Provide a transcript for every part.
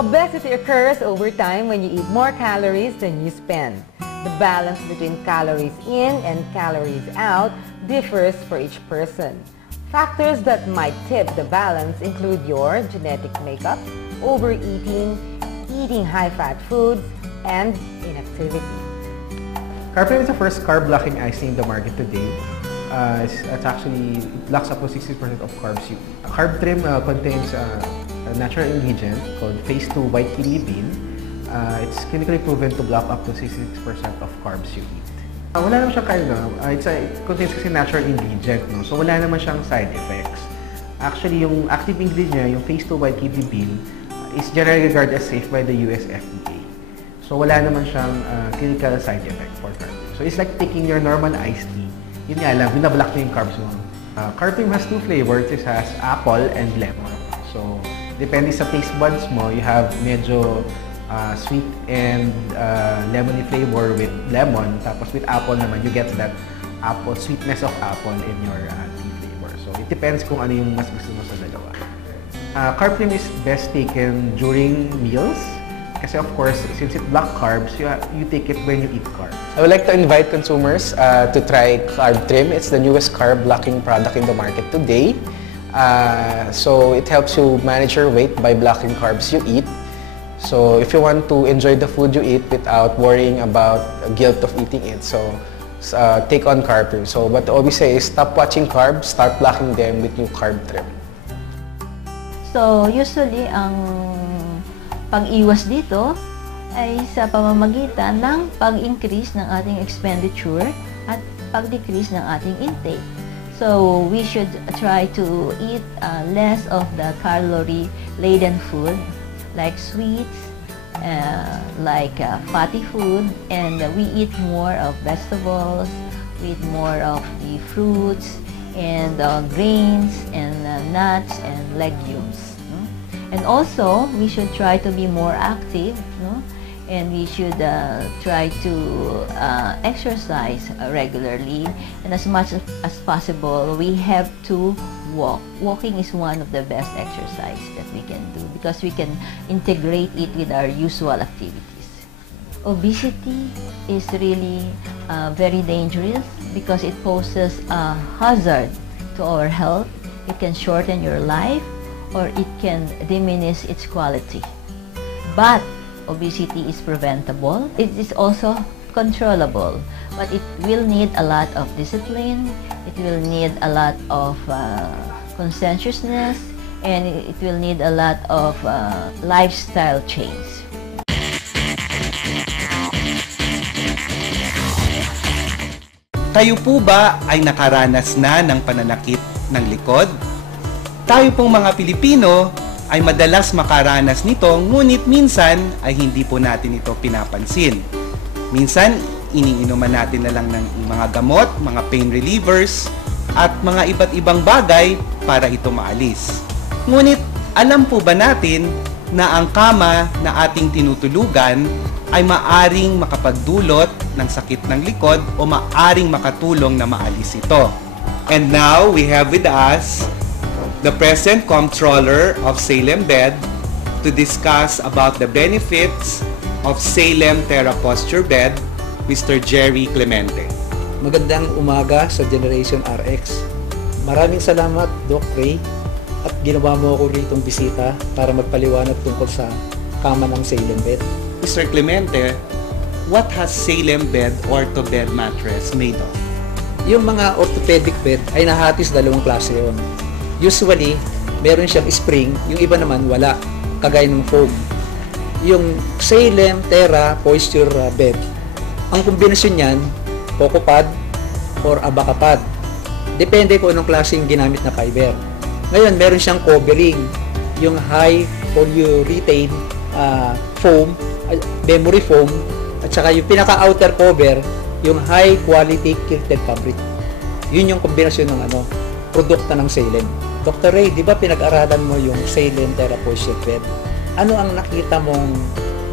Obesity occurs over time when you eat more calories than you spend. The balance between calories in and calories out differs for each person. Factors that might tip the balance include your genetic makeup, overeating, eating high-fat foods, and inactivity. CarbTrim is the first carb-blocking icing in the market today. It blocks up to 60% of carbs you eat. CarbTrim contains a natural ingredient called Phase 2 white kidney bean. It's clinically proven to block up to 66% of carbs you eat. Wala naman siyang it contains kasi natural ingredient, no? So wala naman siyang side effects. Actually, yung active ingredient niya, yung Phase 2 white kidney bean, is generally regarded as safe by the US FDA. So wala naman siyang clinical side effect for CarbTrim. So it's like taking your normal iced tea. Yun nga lang, binablock niya yung carbs mo. CarbTrim has two flavors. It has apple and lemon. So depende sa taste buds mo, you have medyo sweet and lemony flavor with lemon. Tapos with apple naman, you get that apple, sweetness of apple in your tea flavor. So it depends kung ano yung mas gusto mo sa dalawa. CarbTrim is best taken during meals. Kasi of course, since it blocks carbs, you take it when you eat carbs. I would like to invite consumers to try CarbTrim. It's the newest carb-blocking product in the market today. So it helps you manage your weight by blocking carbs you eat. So if you want to enjoy the food you eat without worrying about guilt of eating it, so take on CarbTrim. So what I always say is stop watching carbs, start blocking them with new CarbTrim. So usually ang pag-iwas dito ay sa pamamagitan ng pag-increase ng ating expenditure at pag-decrease ng ating intake. So we should try to eat less of the calorie-laden food like sweets, like fatty food, and we eat more of vegetables, we eat more of the fruits and grains and nuts and legumes. And also, we should try to be more active, no? And we should try to exercise regularly. And as much as possible, we have to walk. Walking is one of the best exercise that we can do because we can integrate it with our usual activities. Obesity is really very dangerous because it poses a hazard to our health. It can shorten your life, or it can diminish its quality. But obesity is preventable. It is also controllable, but it will need a lot of discipline, it will need a lot of conscientiousness, and it will need a lot of lifestyle change. Kayo po ba ay nakaranas na ng pananakit ng likod? Tayo pong mga Pilipino ay madalas makaranas nito, ngunit minsan ay hindi po natin ito pinapansin. Minsan, iniinuman natin na lang ng mga gamot, mga pain relievers, at mga iba't ibang bagay para ito maalis. Ngunit, alam po ba natin na ang kama na ating tinutulugan ay maaring makapagdulot ng sakit ng likod o maaring makatulong na maalis ito? And now, we have with us the present comptroller of Salem Bed to discuss about the benefits of Salem TerraPosture Bed, Mr. Jerry Clemente. Magandang umaga sa Generation RX. Maraming salamat, Doc Ray, at ginawa mo ako ritong bisita para magpaliwanag tungkol sa kama ng Salem Bed. Mr. Clemente, what has Salem Bed Ortho Bed Mattress made of? Yung mga orthopedic bed ay nahati sa dalawang klase yun. Usually, meron siyang spring, yung iba naman wala, kagaya ng foam. Yung Salem Terra Posture Bed, ang kombinasyon niyan, Coco Pad or Abaca Pad. Depende kung anong klaseng ginamit na fiber. Ngayon, meron siyang covering, yung high polyurethane foam, memory foam, at saka yung pinaka-outer cover, yung high quality quilted fabric. Yun yung kombinasyon ng produkto ng Salem. Dr. Ray, di ba pinag-aralan mo yung Salem TerraPosture Bed? Ano ang nakita mong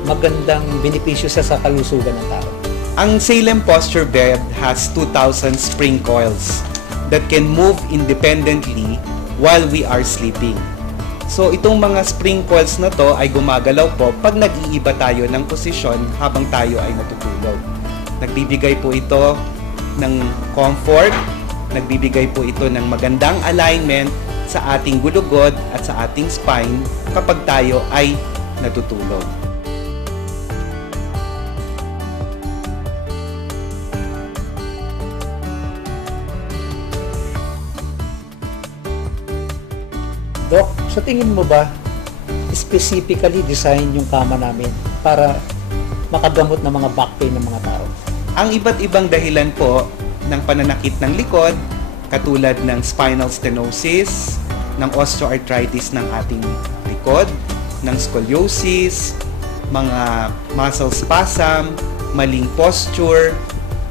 magandang benepisyo sa kalusugan ng tao? Ang Salem Posture Bed has 2,000 spring coils that can move independently while we are sleeping. So itong mga spring coils na to ay gumagalaw po pag nag-iiba tayo ng posisyon habang tayo ay natutulog. Nagbibigay po ito ng comfort, nagbibigay po ito ng magandang alignment sa ating gulugod at sa ating spine kapag tayo ay natutulog. Doc, sa tingin mo ba, specifically design yung kama namin para makagamot ng mga back pain ng mga tao? Ang iba't ibang dahilan po ng pananakit ng likod, katulad ng spinal stenosis, ng osteoarthritis ng ating likod, ng scoliosis, mga muscle spasm, maling posture,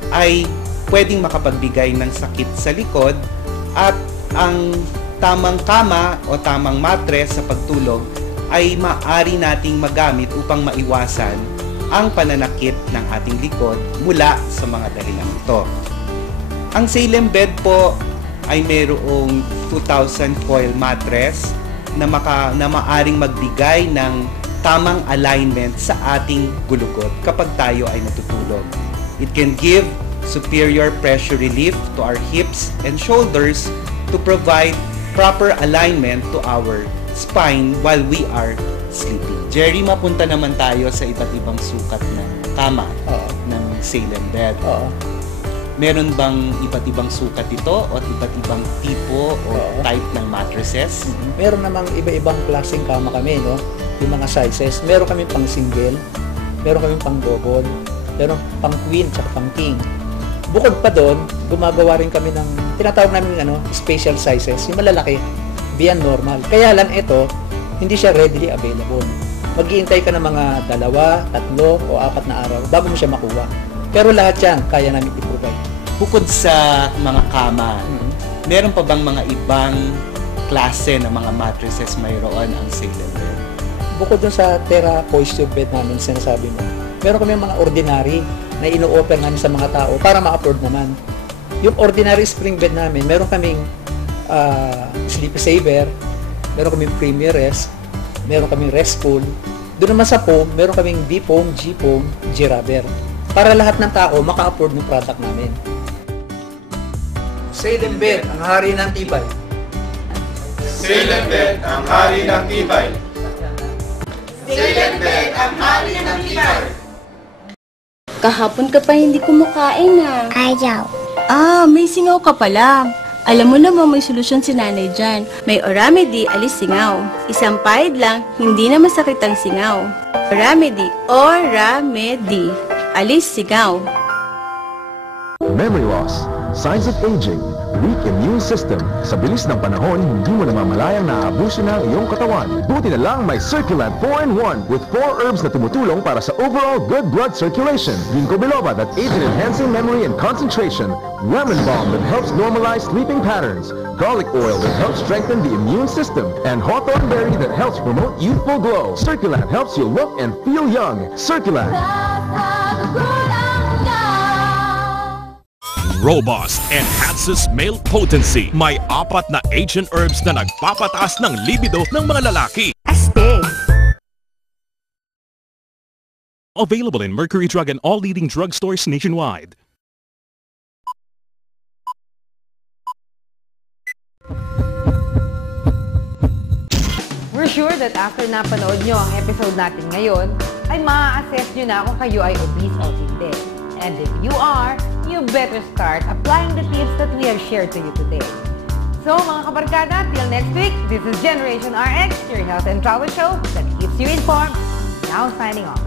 ay pwedeng makapagbigay ng sakit sa likod, at ang tamang kama o tamang mattress sa pagtulog ay maaari nating magamit upang maiwasan ang pananakit ng ating likod mula sa mga dahilan ito. Ang Salem bed po ay mayroong 2,000 coil mattress na maaring magbigay ng tamang alignment sa ating gulugod kapag tayo ay natutulog. It can give superior pressure relief to our hips and shoulders to provide proper alignment to our spine while we are sleeping. Jerry, mapunta naman tayo sa iba't ibang sukat ng kama ng Salem bed. Meron bang iba't ibang sukat ito o iba't ibang tipo o type ng mattresses? Meron namang iba-ibang klaseng kama kami, no? Yung mga sizes. Meron kami pang single, meron kami pang double, meron pang queen, tsaka pang king. Bukod pa doon, gumagawa rin kami ng tinatawag namin special sizes, yung malalaki, beyond normal. Kaya lang ito, hindi siya readily available. Maghihintay ka ng mga 2, 3 o 4 na araw bago mo siya makuha. Pero lahat yan, kaya namin i-provide. Bukod sa mga kama, meron pa bang mga ibang klase ng mga mattresses mayroon ang Salem bed? Bukod dun sa Terra posture bed namin, sinasabi mo, meron kami mga ordinary na ino-offer namin sa mga tao para ma-afford naman. Yung ordinary spring bed namin, meron kaming Sleepy Saver, meron kaming Premier Rest, meron kaming Restful. Doon naman sa foam, meron kaming B-foam, G-foam, G-rubber. Para lahat ng tao maka-afford ng product namin. Salem bed, ang hari ng tibay. Salem bed, ang hari ng tibay. Salem bed, ang hari ng tibay. Kahapon ka pa hindi kumakain ah. Ayaw. May singaw ka pala. Alam mo naman may solusyon si nanay dyan. May Oramedy, alis singaw. Isang pahid lang, hindi na masakit ang singaw. Oramedy, alis singaw. Memory loss, signs of aging, weak immune system. Sa bilis ng panahon, hindi mo namamalayang naaabuso na ang iyong katawan. Buti na lang may Circulant 4-in-1 with 4 herbs na tumutulong para sa overall good blood circulation. Ginkgo biloba that aids in enhancing memory and concentration. Lemon balm that helps normalize sleeping patterns. Garlic oil that helps strengthen the immune system. And hawthorn berry that helps promote youthful glow. Circulant helps you look and feel young. Circulant. Robust enhances male potency. May 4 na ancient herbs na nagpapataas ng libido ng mga lalaki. Aste. Available in Mercury Drug and all leading drugstores nationwide. We're sure that after napanood nyo ang episode natin ngayon, ay ma-assess nyo na kung kayo ay obese o hindi. And if you are, you better start applying the tips that we have shared to you today. So mga kabarkada, till next week, this is Generation RX, your health and travel show that keeps you informed. Now signing off.